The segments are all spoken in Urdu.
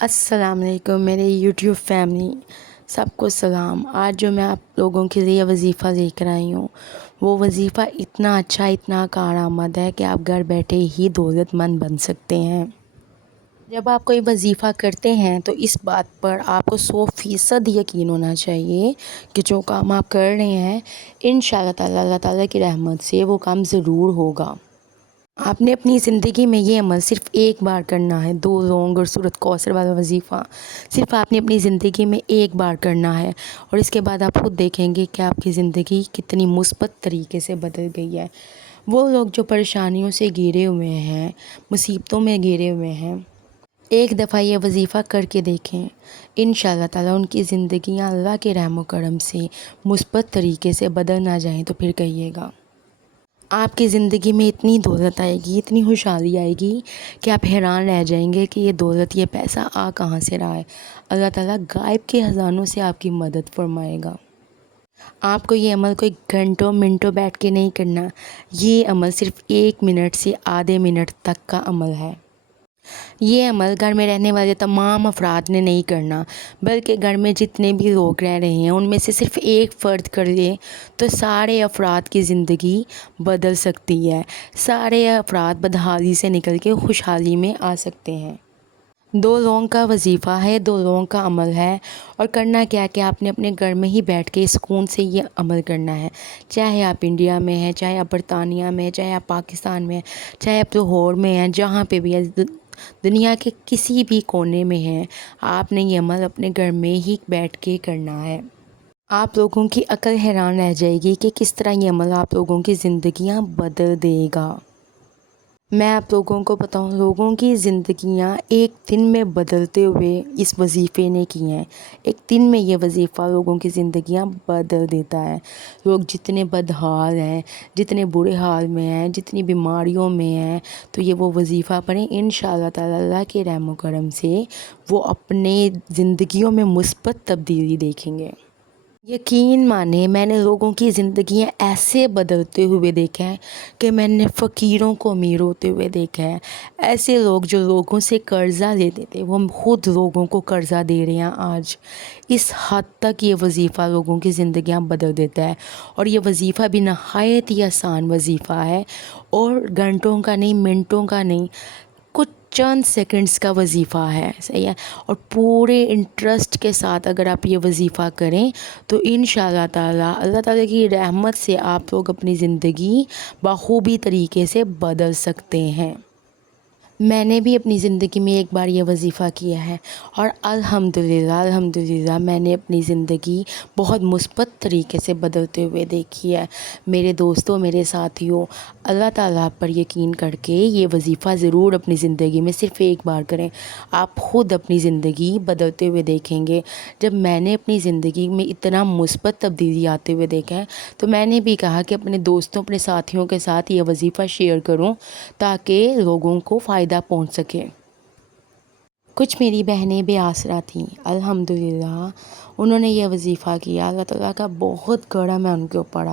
السلام علیکم میرے یوٹیوب فیملی، سب کو سلام۔ آج جو میں آپ لوگوں کے لیے وظیفہ لے کر آئی ہوں، وہ وظیفہ اتنا اچھا، اتنا کارآمد ہے کہ آپ گھر بیٹھے ہی دولت مند بن سکتے ہیں۔ جب آپ کوئی وظیفہ کرتے ہیں تو اس بات پر آپ کو 100% یقین ہونا چاہیے کہ جو کام آپ کر رہے ہیں انشاءاللہ تعالی اللہ تعالیٰ کی رحمت سے وہ کام ضرور ہوگا۔ آپ نے اپنی زندگی میں یہ عمل صرف ایک بار کرنا ہے، 2 لونگ اور سورۃ کوثر والا وظیفہ صرف آپ نے اپنی زندگی میں ایک بار کرنا ہے، اور اس کے بعد آپ خود دیکھیں گے کہ آپ کی زندگی کتنی مثبت طریقے سے بدل گئی ہے۔ وہ لوگ جو پریشانیوں سے گھرے ہوئے ہیں، مصیبتوں میں گھرے ہوئے ہیں، ایک دفعہ یہ وظیفہ کر کے دیکھیں، انشاءاللہ تعالیٰ ان کی زندگیاں اللہ کے رحم و کرم سے مثبت طریقے سے بدل نہ جائیں تو پھر کہیے گا۔ آپ کی زندگی میں اتنی دولت آئے گی، اتنی خوشحالی آئے گی کہ آپ حیران رہ جائیں گے کہ یہ دولت، یہ پیسہ کہاں سے رہا ہے۔ اللہ تعالیٰ غائب کے خزانوں سے آپ کی مدد فرمائے گا۔ آپ کو یہ عمل کوئی گھنٹوں منٹوں بیٹھ کے نہیں کرنا، یہ عمل صرف 1 منٹ سے آدھے منٹ تک کا عمل ہے۔ یہ عمل گھر میں رہنے والے تمام افراد نے نہیں کرنا، بلکہ گھر میں جتنے بھی لوگ رہ رہے ہیں ان میں سے صرف ایک فرد کر لے تو سارے افراد کی زندگی بدل سکتی ہے، سارے افراد بدحالی سے نکل کے خوشحالی میں آ سکتے ہیں۔ 2 لونگ کا وظیفہ ہے، 2 لونگ کا عمل ہے، اور کرنا کیا کہ آپ نے اپنے گھر میں ہی بیٹھ کے سکون سے یہ عمل کرنا ہے۔ چاہے آپ انڈیا میں ہیں، چاہے آپ برطانیہ میں ہیں، چاہے آپ پاکستان میں ہیں، چاہے آپ لاہور میں ہیں، جہاں پہ بھی ہے، دنیا کے کسی بھی کونے میں ہیں، آپ نے یہ عمل اپنے گھر میں ہی بیٹھ کے کرنا ہے۔ آپ لوگوں کی عقل حیران رہ جائے گی کہ کس طرح یہ عمل آپ لوگوں کی زندگیاں بدل دے گا۔ میں آپ لوگوں کو بتاؤں، لوگوں کی زندگیاں ایک دن میں بدلتے ہوئے اس وظیفے نے کی ہیں۔ ایک دن میں یہ وظیفہ لوگوں کی زندگیاں بدل دیتا ہے۔ لوگ جتنے بدحال ہیں، جتنے برے حال میں ہیں، جتنی بیماریوں میں ہیں، تو یہ وہ وظیفہ پڑھیں، انشاءاللہ تعالی اللہ کے رحم و کرم سے وہ اپنے زندگیوں میں مثبت تبدیلی دیکھیں گے۔ یقین مانیں، میں نے لوگوں کی زندگیاں ایسے بدلتے ہوئے دیکھا ہے کہ میں نے فقیروں کو امیر ہوتے ہوئے دیکھا ہے۔ ایسے لوگ جو لوگوں سے قرضہ لیتے تھے وہ خود لوگوں کو قرضہ دے رہے ہیں آج۔ اس حد تک یہ وظیفہ لوگوں کی زندگیاں بدل دیتا ہے، اور یہ وظیفہ بھی نہایت ہی آسان وظیفہ ہے، اور گھنٹوں کا نہیں، منٹوں کا نہیں، کچھ چند سیکنڈز کا وظیفہ ہے، صحیح ہے۔ اور پورے انٹرسٹ کے ساتھ اگر آپ یہ وظیفہ کریں تو انشاءاللہ تعالیٰ اللہ تعالیٰ کی رحمت سے آپ لوگ اپنی زندگی بخوبی طریقے سے بدل سکتے ہیں۔ میں نے بھی اپنی زندگی میں ایک بار یہ وظیفہ کیا ہے، اور الحمدللہ میں نے اپنی زندگی بہت مثبت طریقے سے بدلتے ہوئے دیکھی ہے۔ میرے دوستوں، میرے ساتھیوں، اللہ تعالیٰ پر یقین کر کے یہ وظیفہ ضرور اپنی زندگی میں صرف ایک بار کریں، آپ خود اپنی زندگی بدلتے ہوئے دیکھیں گے۔ جب میں نے اپنی زندگی میں اتنا مثبت تبدیلی آتے ہوئے دیکھا ہے تو میں نے بھی کہا کہ اپنے دوستوں، اپنے ساتھیوں کے ساتھ یہ وظیفہ شیئر کروں تاکہ لوگوں کو فائدہ پہنچ سکے۔ کچھ میری بہنیں بے آسرا تھیں، الحمدللہ انہوں نے یہ وظیفہ کیا، اللہ تعالیٰ کا بہت کرم ہے ان کے اوپر۔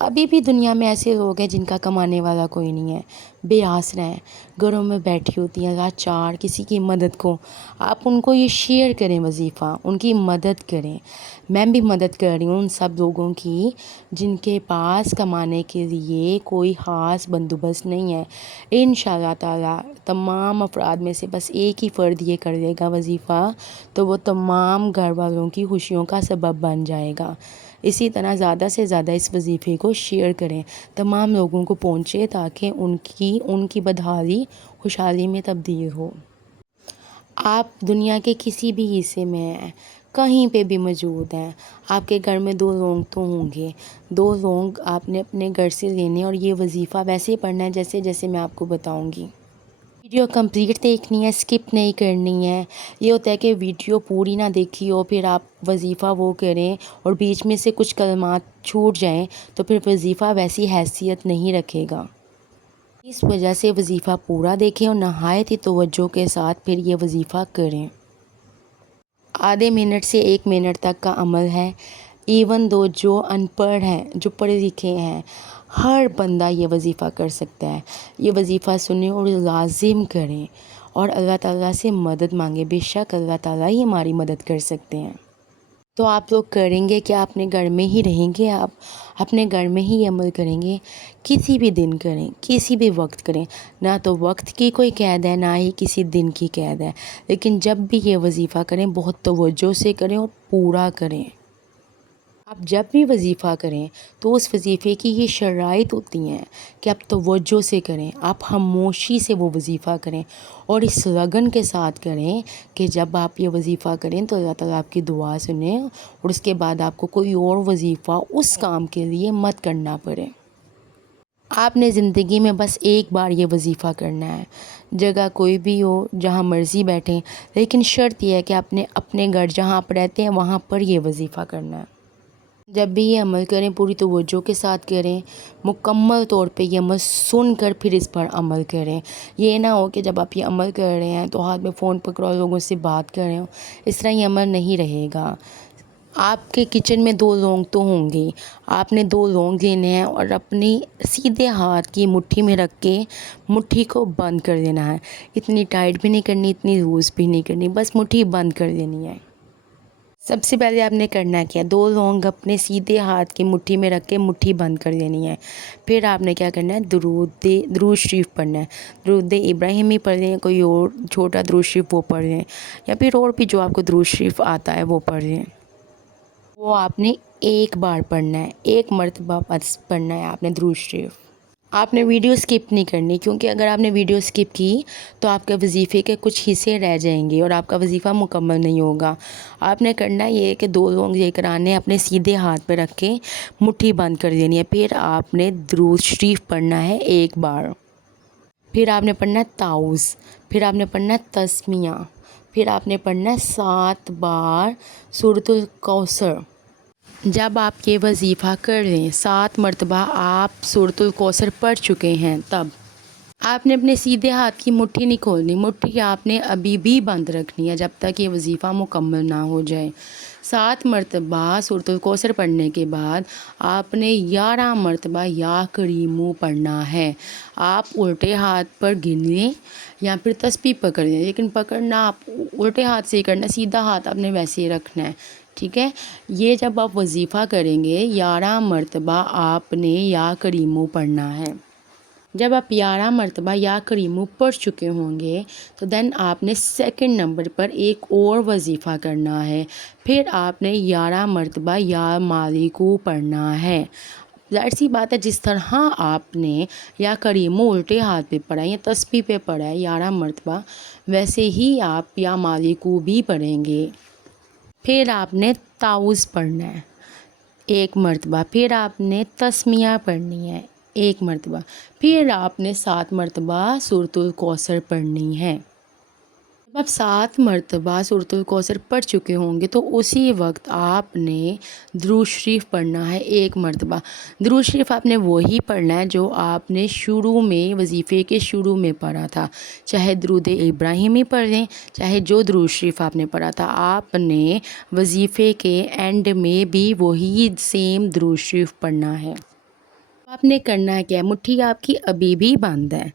ابھی بھی دنیا میں ایسے لوگ ہیں جن کا کمانے والا کوئی نہیں ہے، بے آسرا ہیں، گھروں میں بیٹھی ہوتی ہیں لاچار، کسی کی مدد کو آپ ان کو یہ شیئر کریں وظیفہ، ان کی مدد کریں۔ میں بھی مدد کر رہی ہوں ان سب لوگوں کی جن کے پاس کمانے کے لیے کوئی خاص بندوبست نہیں ہے۔ انشاءاللہ تعالیٰ تمام افراد میں سے بس ایک ہی فرد یہ کر لے گا وظیفہ تو وہ تمام گھر والوں کی خوشیوں کا سبب بن جائے گا۔ اسی طرح زیادہ سے زیادہ اس وظیفے کو شیئر کریں، تمام لوگوں کو پہنچے تاکہ ان کی بدحالی خوشحالی میں تبدیل ہو۔ آپ دنیا کے کسی بھی حصے میں ہیں، کہیں پہ بھی موجود ہیں، آپ کے گھر میں 2 لوگ تو ہوں گے، 2 لوگ آپ نے اپنے گھر سے لینے، اور یہ وظیفہ ویسے ہی پڑھنا ہے جیسے جیسے میں آپ کو بتاؤں گی۔ ویڈیو کمپلیٹ دیکھنی ہے، سکپ نہیں کرنی ہے۔ یہ ہوتا ہے کہ ویڈیو پوری نہ دیکھی ہو، پھر آپ وظیفہ وہ کریں اور بیچ میں سے کچھ کلمات چھوٹ جائیں تو پھر وظیفہ ویسی حیثیت نہیں رکھے گا۔ اس وجہ سے وظیفہ پورا دیکھیں اور نہایت ہی توجہ کے ساتھ پھر یہ وظیفہ کریں۔ آدھے منٹ سے 1 منٹ تک کا عمل ہے، ایون دو جو ان پڑھ ہیں، جو پڑھے لکھے ہیں، ہر بندہ یہ وظیفہ کر سکتا ہے۔ یہ وظیفہ سنیں اور لازم کریں، اور اللہ تعالیٰ سے مدد مانگیں، بے شک اللہ تعالیٰ ہی ہماری مدد کر سکتے ہیں۔ تو آپ لوگ کریں گے کہ اپنے گھر میں ہی رہیں گے، آپ اپنے گھر میں ہی عمل کریں گے، کسی بھی دن کریں، کسی بھی وقت کریں، نہ تو وقت کی کوئی قید ہے نہ ہی کسی دن کی قید ہے، لیکن جب بھی یہ وظیفہ کریں بہت توجہ سے کریں اور پورا کریں۔ آپ جب بھی وظیفہ کریں تو اس وظیفے کی یہ شرائط ہوتی ہیں کہ آپ توجہ سے کریں، آپ خاموشی سے وہ وظیفہ کریں اور اس لگن کے ساتھ کریں کہ جب آپ یہ وظیفہ کریں تو اللہ تعالیٰ آپ کی دعا سنیں اور اس کے بعد آپ کو کوئی اور وظیفہ اس کام کے لیے مت کرنا پڑے۔ آپ نے زندگی میں بس ایک بار یہ وظیفہ کرنا ہے، جگہ کوئی بھی ہو، جہاں مرضی بیٹھیں، لیکن شرط یہ ہے کہ آپ نے اپنے گھر جہاں آپ رہتے ہیں وہاں پر یہ وظیفہ کرنا ہے۔ جب بھی یہ عمل کریں پوری توجہ کے ساتھ کریں، مکمل طور پہ یہ عمل سن کر پھر اس پر عمل کریں۔ یہ نہ ہو کہ جب آپ یہ عمل کر رہے ہیں تو ہاتھ میں فون پکڑو، لوگوں سے بات کر رہے ہو، اس طرح یہ عمل نہیں رہے گا۔ آپ کے کچن میں 2 لونگ تو ہوں گے، آپ نے 2 لونگ لینے ہیں اور اپنی سیدھے ہاتھ کی مٹھی میں رکھ کے مٹھی کو بند کر دینا ہے، اتنی ٹائٹ بھی نہیں کرنی، اتنی لوز بھی نہیں کرنی، بس مٹھی بند کر دینی ہے۔ سب سے پہلے آپ نے کرنا کیا، 2 لونگ اپنے سیدھے ہاتھ کی مٹھی میں رکھ کے مٹھی بند کر دینی ہے۔ پھر آپ نے کیا کرنا ہے، درود شریف پڑھنا ہے، درود ابراہیمی پڑھ لیں، کوئی اور چھوٹا درود شریف وہ پڑھ لیں، یا پھر اور بھی جو آپ کو درود شریف آتا ہے وہ پڑھ لیں۔ وہ آپ نے ایک بار پڑھنا ہے، ایک مرتبہ بس پڑھنا ہے آپ نے درود شریف۔ آپ نے ویڈیو سکپ نہیں کرنی، کیونکہ اگر آپ نے ویڈیو سکپ کی تو آپ کے وظیفے کے کچھ حصے رہ جائیں گے اور آپ کا وظیفہ مکمل نہیں ہوگا۔ آپ نے کرنا یہ ہے کہ 2 لونگ لے کر آنے، اپنے سیدھے ہاتھ پہ رکھ کے مٹھی بند کر دینی ہے، پھر آپ نے درود شریف پڑھنا ہے ایک بار، پھر آپ نے پڑھنا ہے تعوذ، پھر آپ نے پڑھنا ہے تسمیہ، پھر آپ نے پڑھنا ہے 7 بار سورۃ الکوثر۔ جب آپ یہ وظیفہ کر لیں، 7 مرتبہ آپ سورۃ الکوثر پڑھ چکے ہیں، تب آپ نے اپنے سیدھے ہاتھ کی مٹھی نہیں کھولنی، مٹھی آپ نے ابھی بھی بند رکھنی ہے جب تک یہ وظیفہ مکمل نہ ہو جائے۔ 7 مرتبہ سورۃ الکوثر پڑھنے کے بعد آپ نے 11 مرتبہ یا کریمو پڑھنا ہے۔ آپ الٹے ہاتھ پر گن لیں یا پھر تسبیح پکڑ لیں، لیکن پکڑنا آپ الٹے ہاتھ سے ہی کرنا، سیدھا ہاتھ آپ نے ویسے ہی رکھنا ہے، ٹھیک ہے۔ یہ جب آپ وظیفہ کریں گے 11 مرتبہ آپ نے یا کریمو پڑھنا ہے۔ جب آپ 11 مرتبہ یا کریمو پڑھ چکے ہوں گے تو دین آپ نے 2 نمبر پر ایک اور وظیفہ کرنا ہے، پھر آپ نے 11 مرتبہ یا مالکو پڑھنا ہے۔ ظاہر سی بات ہے، جس طرح آپ نے یا کریمو الٹے ہاتھ پہ پڑھا یا تسبیح پہ پڑھا ہے 11 مرتبہ، ویسے ہی آپ یا مالکو بھی پڑھیں گے۔ پھر آپ نے تعوذ پڑھنا ہے 1 مرتبہ، پھر آپ نے تسمیہ پڑھنی ہے 1 مرتبہ، پھر آپ نے 7 مرتبہ سورۃ الکوثر پڑھنی ہے۔ جب آپ 7 مرتبہ سورۃ الکوثر پڑھ چکے ہوں گے تو اسی وقت آپ نے درود شریف پڑھنا ہے 1 مرتبہ۔ درود شریف آپ نے وہی پڑھنا ہے جو آپ نے شروع میں وظیفے کے شروع میں پڑھا تھا، چاہے درود ابراہیمی پڑھ لیں، چاہے جو درود شریف آپ نے پڑھا تھا، آپ نے وظیفے کے اینڈ میں بھی وہی سیم درود شریف پڑھنا ہے۔ آپ نے کرنا ہے کیا، مٹھی آپ کی ابھی بھی بند ہے،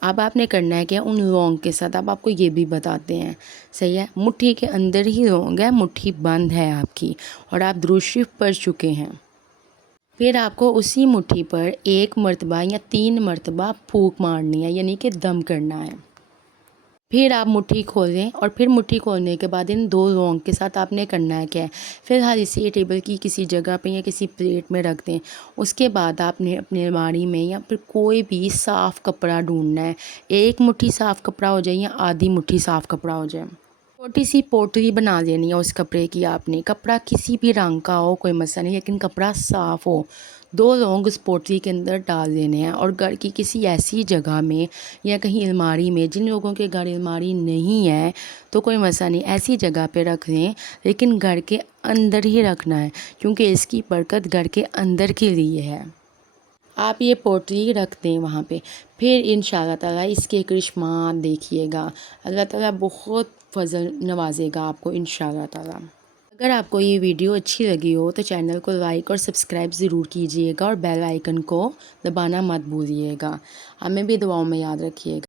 اب آپ نے کرنا ہے کیا، ان لونگ کے ساتھ اب آپ کو یہ بھی بتاتے ہیں، صحیح ہے، مٹھی کے اندر ہی لونگ ہے، مٹھی بند ہے آپ کی اور آپ درود شریف پڑھ چکے ہیں۔ پھر آپ کو اسی مٹھی پر 1 مرتبہ یا 3 مرتبہ پھونک مارنی ہے، یعنی کہ دم کرنا ہے۔ پھر آپ مٹھی کھولیں اور پھر مٹھی کھولنے کے بعد ان 2 لونگ کے ساتھ آپ نے کرنا ہے کیا ہے، فی الحال اسے ٹیبل کی کسی جگہ پہ یا کسی پلیٹ میں رکھ دیں۔ اس کے بعد آپ نے اپنے الماری میں یا پھر کوئی بھی صاف کپڑا ڈھونڈنا ہے، 1 مٹھی صاف کپڑا ہو جائے یا آدھی مٹھی صاف کپڑا ہو جائے، چھوٹی سی پوٹلی بنا لینی ہے اس کپڑے کی آپ نے، کپڑا کسی بھی رنگ کا ہو کوئی مسئلہ نہیں، لیکن کپڑا صاف ہو۔ 2 لونگ اس پوٹلی کے اندر ڈال دینے ہیں اور گھر کی کسی ایسی جگہ میں یا کہیں الماری میں، جن لوگوں کے گھر الماری نہیں ہے تو کوئی مسئلہ نہیں، ایسی جگہ پہ رکھ لیں، لیکن گھر کے اندر ہی رکھنا ہے کیونکہ اس کی برکت گھر کے اندر کے لیے ہے۔ آپ یہ پوٹلی رکھ دیں وہاں پہ، پھر انشاءاللہ تعالیٰ اس کے کرشمات دیکھیے گا، اللہ تعالیٰ بہت فضل نوازے گا آپ کو انشاءاللہ تعالیٰ۔ اگر آپ کو یہ ویڈیو اچھی لگی ہو تو چینل کو لائک اور سبسکرائب ضرور کیجیے گا اور بیل آئیکن کو دبانا مت بھولیے گا، ہمیں بھی دعاؤں میں یاد رکھیے گا۔